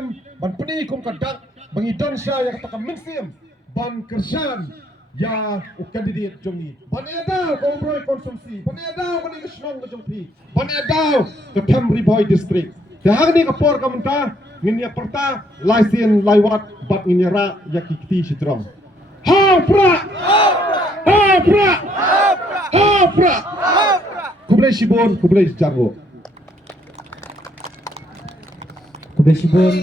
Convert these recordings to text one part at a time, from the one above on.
Lem ban peni kum kadak bangi Dansha yang kata minsim ban kerjan ya kandidat jongi ban edau ko umroy konsumsi ban edau ban ngisnong jongpi ban edau ke Tamri Boy district ya hagni ka por kamenta nginya perta laisen laiwat bat nginyara ya kiti sitrong ha pra kublai sibon kublai jargo kublai sibon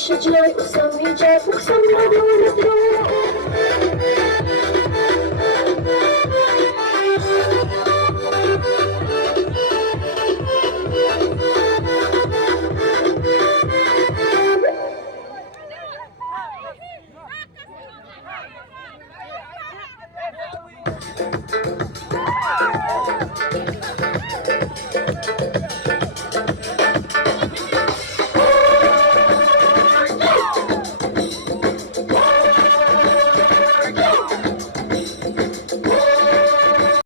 Shajai usam hijab usam ladul